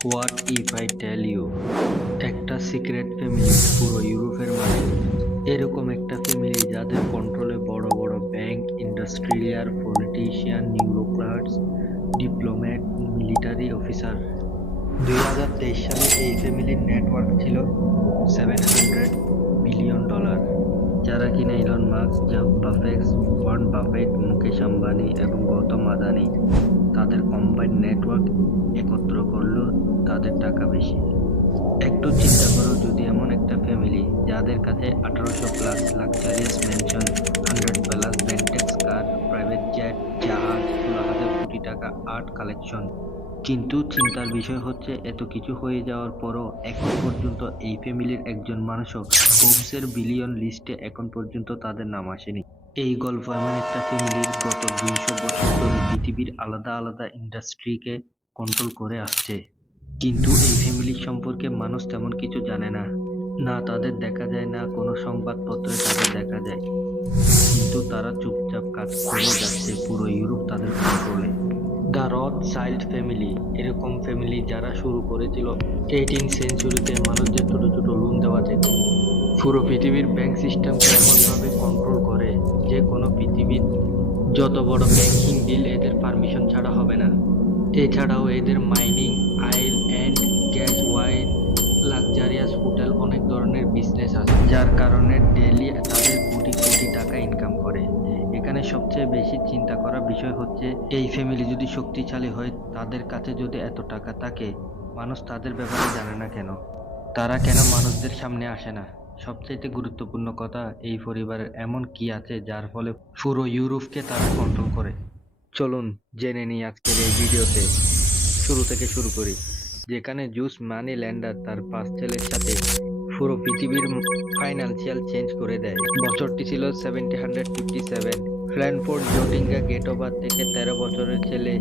What if I tell you? একটা secret family পুরো ইউরোপের মানে এরকম একটা ফ্যামিলি যাদের কন্ট্রোলে বড় বড় bank industrial politician bureaucrats diplomat military officer দুই হাজার তেইশ সালে এই ফ্যামিলির নেটওয়ার্ক ছিল সেভেন হান্ড্রেড বিলিয়ন ডলার যারা কিনা ইলন মার্কস জব বাফেক্স, ওয়ার্ন বাফেট, মুকেশ আম্বানি এবং গৌতম আদানি তাদের কম্বাইন্ড নেটওয়ার্ক একত্র করলেও তাদের টাকা বেশি। একটু চিন্তা করো, যদি এমন একটা ফ্যামিলি যাদের কাছে আঠারোশো plus luxurious mansion hundred plus বেন্টেক্স car private jet জাহাজ, ষোলো হাজার কোটি টাকা আর্ট কালেকশন কিন্তু চিন্তার বিষয় হচ্ছে, এত কিছু হয়ে যাওয়ার পরও এখন পর্যন্ত এই ফ্যামিলির একজন মানুষও ফোর্বসের বিলিয়ন লিস্টে এখন পর্যন্ত তাদের নাম আসেনি। এই গল্প এমন একটা ফ্যামিলির গত দুইশো বছর ধরে পৃথিবীর আলাদা আলাদা ইন্ডাস্ট্রিকে কন্ট্রোল করে আসছে। কিন্তু এই ফ্যামিলি সম্পর্কে মানুষ তেমন কিছু জানে না। না তাদের দেখা যায়, না কোনো সংবাদপত্রে তাদের দেখা যায়। কিন্তু তারা চুপচাপ কাজ করে যাচ্ছে, পুরো ইউরোপ তাদের কন্ট্রোলে দ্য রথ চাইল্ড ফ্যামিলি। এরকম ফ্যামিলি যারা শুরু করেছিল। এইটিন সেঞ্চুরিতে মানুষদের ছোট ছোট লোন দেওয়া থেকে পুরো পৃথিবীর ব্যাংক সিস্টেমকে এমনভাবে কন্ট্রোল করে যে কোনো পৃথিবীর যত বড় ব্যাংকিং বিল এদের পারমিশন ছাড়া হবে না। এছাড়াও এদের mining oil and gas wine luxurious hotel অনেক ধরনের বিজনেস আছে, যার কারণে ডেলি তাদের কোটি কোটি টাকা ইনকাম করে। এখানে সবচেয়ে বেশি চিন্তা করার বিষয় হচ্ছে, এই ফ্যামিলি যদি শক্তিশালী হয়, তাদের কাছে যদি এত টাকা থাকে, মানুষ তাদের ব্যাপারে জানে না কেন? তারা কেন মানুষদের সামনে আসে না? সবচাইতে গুরুত্বপূর্ণ কথা, এই পরিবারের এমন কি আছে যার ফলে পুরো ইউরোপকে তারা কন্ট্রোল করে? চলুন জেনে নিই আজকের এই ভিডিওতে। শুরু থেকে শুরু করি। যেখানে জুস মানি ল্যান্ডার তার পাঁচ ছেলের সাথে পুরো পৃথিবীর ফাইন্যান্সিয়াল চেঞ্জ করে দেয়। বছরটি ছিল সেভেন্টি হান্ড্রেড ফিফটি সেভেন ফ্ল্যানফোর্ড জোটিঙ্গা গেটোবার থেকে তেরো বছরের ছেলে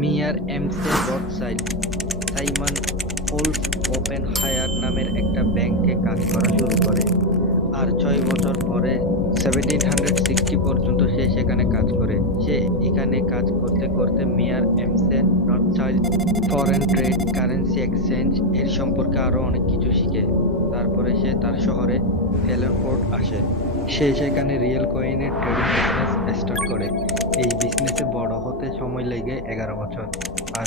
Mayer Amschel Rothschild Simon Wolf Oppenheimer নামের একটা ব্যাংকে কাজ করা শুরু করে। আর ছয় বছর পরে সেভেন্টিন হান্ড্রেড সিক্সটি পর্যন্ত সে সেখানে কাজ করে। সে এখানে কাজ করতে করতে Mayer Amschel Rothschild foreign trade currency exchange এর সম্পর্কে আরও অনেক কিছু শিখে। তারপরে সে তার শহরে ফেলারফোর্ড আসে। সে সেখানে রিয়েল কয়েনের ট্রেডিং বিজনেস স্টার্ট করে। এই বিজনেসে বড় হতে সময় লেগে এগারো বছর। আর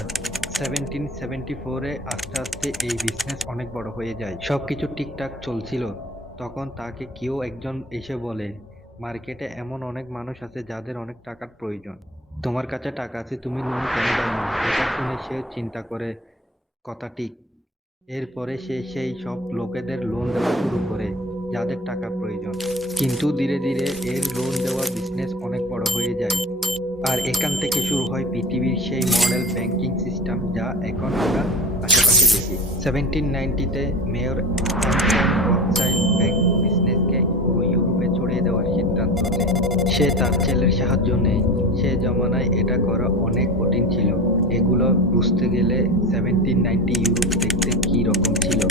সেভেন্টিন সেভেন্টি ফোরে আস্তে আস্তে এই বিজনেস অনেক বড় হয়ে যায়। সব কিছু ঠিকঠাক চলছিল। তখন তাকে কেউ একজন এসে বলে, মার্কেটে এমন অনেক মানুষ আছে যাদের অনেক টাকার প্রয়োজন। তোমার কাছে টাকা আছে, তুমি লোন কেন দাও না? এটা শুনে সে চিন্তা করে, কথা ঠিক। এরপরে সে সেই সব লোকেদের লোন দেওয়া শুরু করে। যাদের টাকা প্রয়োজন। কিন্তু ধীরে ধীরে এর লোন দেওয়া বিজনেস অনেক বড় হয়ে যায়। আর এখান থেকে শুরু হয় পৃথিবীর সেই মডেল ব্যাংকিং সিস্টেম যা এখন আমরা আশেপাশে দেখি। সেভেন্টিন নাইনটিতে মেয়র ব্যাংক বিজনেসকে পুরো ইউরোপে ছড়িয়ে দেওয়ার সিদ্ধান্ত সে তার ছেলের সাহায্য নেয়। সে জমানায় এটা করা অনেক কঠিন ছিল। এগুলো বুঝতে গেলে সেভেন্টিন নাইনটি ইউরোপ দেখতে কী রকম ছিল?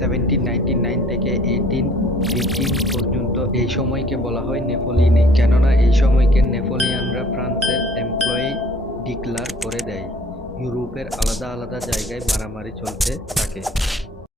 সেভেন্টিন নাইনটি নাইন থেকে এইটিন ফিফটিন পর্যন্ত এই সময়কে বলা হয় নেপোলিয়নে। কেননা এই সময়কে নেপোলিয়ানরা ফ্রান্সের এমপ্লয়ি ডিক্লার করে দেয়। ইউরোপের আলাদা আলাদা জায়গায় মারামারি চলতে থাকে।